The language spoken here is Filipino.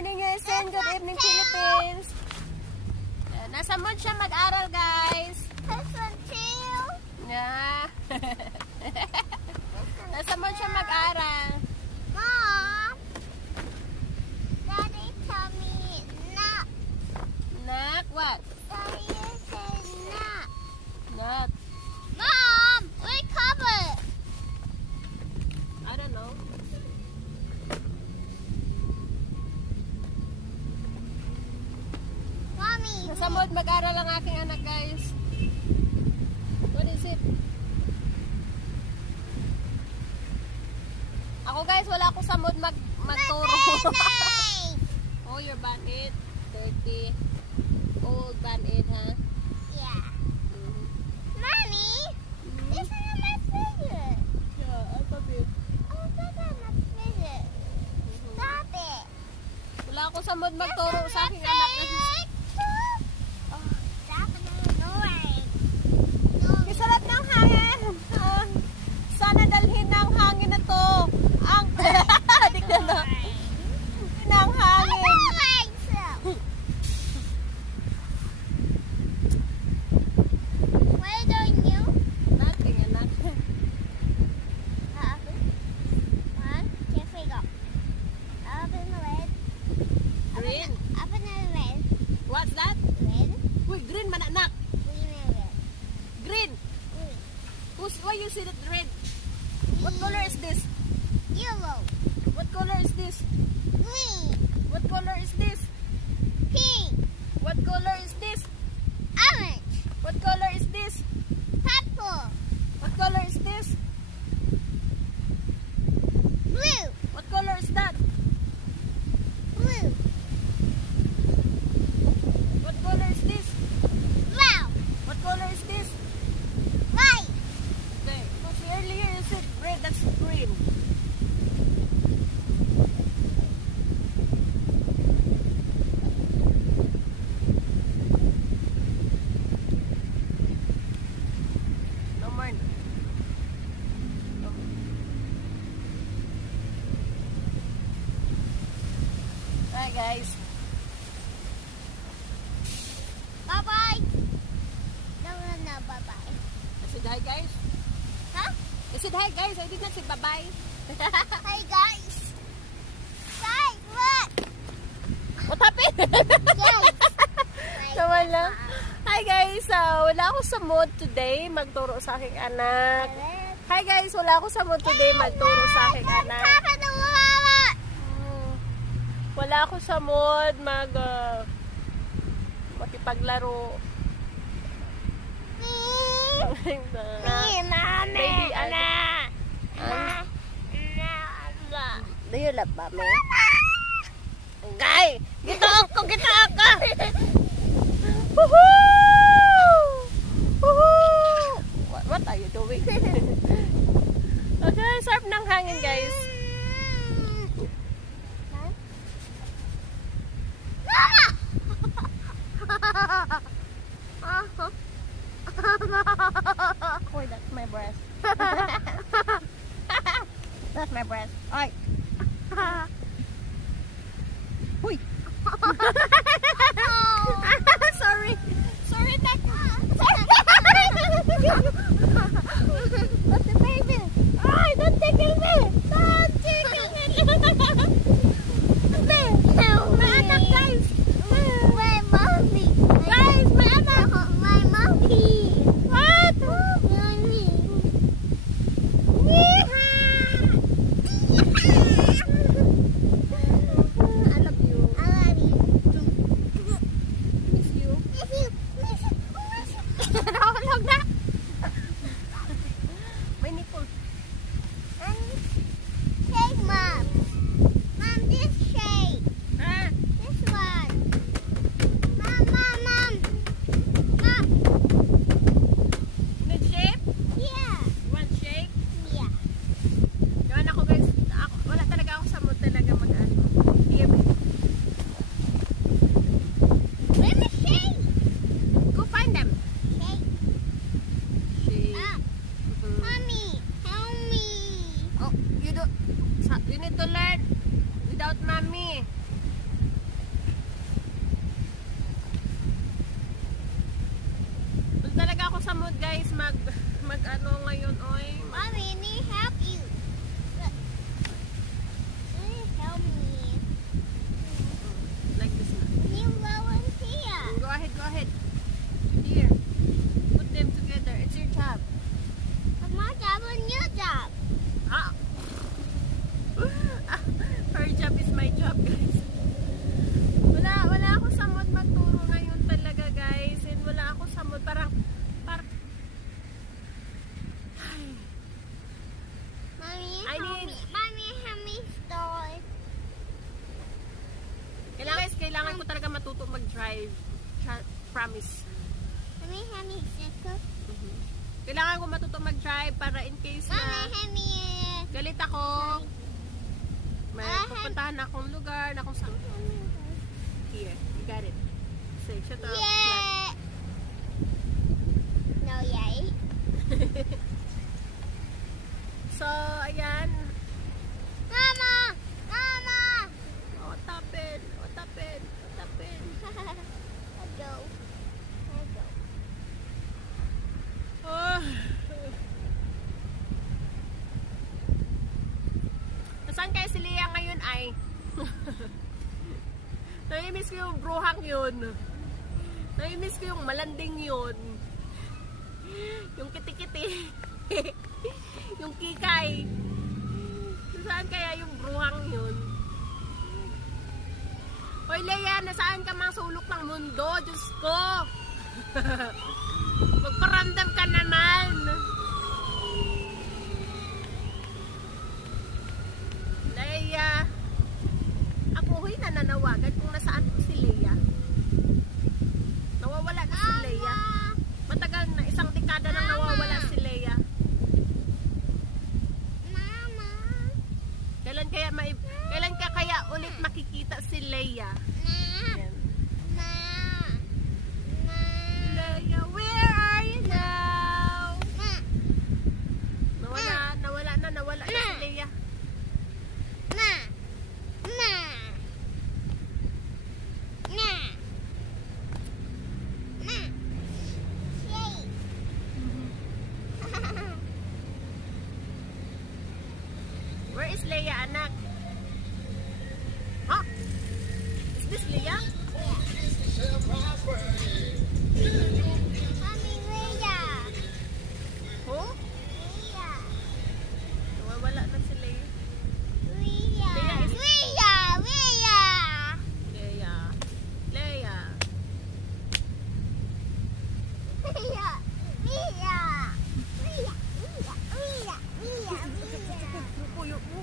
morning USA and good evening Philippines. Nasa mood siya mag-aral, guys. This one too. Yeah. Nasa mood siya mag-aral. Mom, Daddy told me not. Nak, what? Daddy, you said not. Not. Mom, we cover. I don't know. Mommy, Nasa mood mag-aral ang aking anak, guys. What is it? Ako, guys, wala ako sa mood magturo. Oh, your bandit. 30. Old bandit, huh? yeah. Mommy, this is my favorite. Yeah, alphabet. Oh, this is my favorite. Stop it. Wala ako sa mood magturo sa aking anak. Stop it. No way. Isarap ng hangin. Sana dalhin ng hangin na to. Ang tignan na. Ng hangin. What are you doing, you? Nothing, anak. Open. 1, 2, 3, go. Open the lid. Green. Open the lid. What's that? Lid. Uy, green man, anak. Green and red. Green. Green. Why you see that red? What color is this? Yellow. What color is this? Green. What color is this? Pink. What color is this? Orange. What color is this? Purple. What color is this? Blue. What color is that? Blue. What color is this? Brown. What color is this? White. Okay. Look, earlier you said red, that's green. No more. No. Hi guys. Bye-bye. No, bye-bye. I said hi guys. Huh? I said hi guys. I did not say bye-bye. Hi, guys. Guys, look. What happened? Guys. Naman lang. Hi guys. Wala ako sa mood today magturo sa aking anak. Hi guys. Wala ako sa mood today magturo sa aking anak. Wala ako sa mood makipaglaro. Baby, anak. Do you love mommy? Guy, gito ako. Woohoo! Woohoo! What are you doing? Okay, sarap ng hangin, guys. Boy, that's my breast. That's my breast. Ay. Uy. Sorry. Sorry, Tek. That's the baby. Ay, don't tickle me. Don't. guys, mag ano ngayon, oy. Mommy, I need to help you. Look. You need to help me. Like this na. You volunteer. Go ahead. Here. Put them together. It's your job. It's my job and your job. Ah. Her job is my job, guys. Wala ako sa mood magturo ngayon talaga, guys. And wala ako sa mood. Parang Mommy, I help need- me. Mommy, help me start. kailangan ko talaga matuto mag-drive. Promise. Mommy, help me cycle. Kailangan ko matuto mag-drive para in case Mommy, na help me. galit ako. May pupuntahan na akong lugar na kung saan. Here, you got it. Say, shut up. Yeah. No, yay. So, ayan. Mama! Mama! What happened? What happened? What happened? Let's go. Let's go. Oh. Nasaan kaya si Leah ngayon ay? Nai-miss ko yung bruhang yun. Nai-miss ko yung malanding yun. Yung kiti-kiti. Yung kikay. Nasaan kaya yung bruhang yun? Hoy Leah, nasaan ka mang sulok ng mundo? Diyos ko! Magparamdam ka naman! Leah! Ako huy nananawagan kung nasaan po si Leah. Nawawala na si Leah. Matagal na, isang dekada nang nawawala si Leah. Mama! Kailan kaya ulit makikita si Leah? Ayan. Ma! Ma! Leah, where are you now? Ma! Nawala na si Leah. Ma! Ma! Ma! Ma! Yay! Where is Leah, anak? Huh? Is this Leah? Mommy, Leah! Who? Leah! Nawawala na si Leah. Leah! Leah is- Leah! Leah! Leah. Leah. Leah! Leah! Leah! Leah! Leah! Leah! Yuko.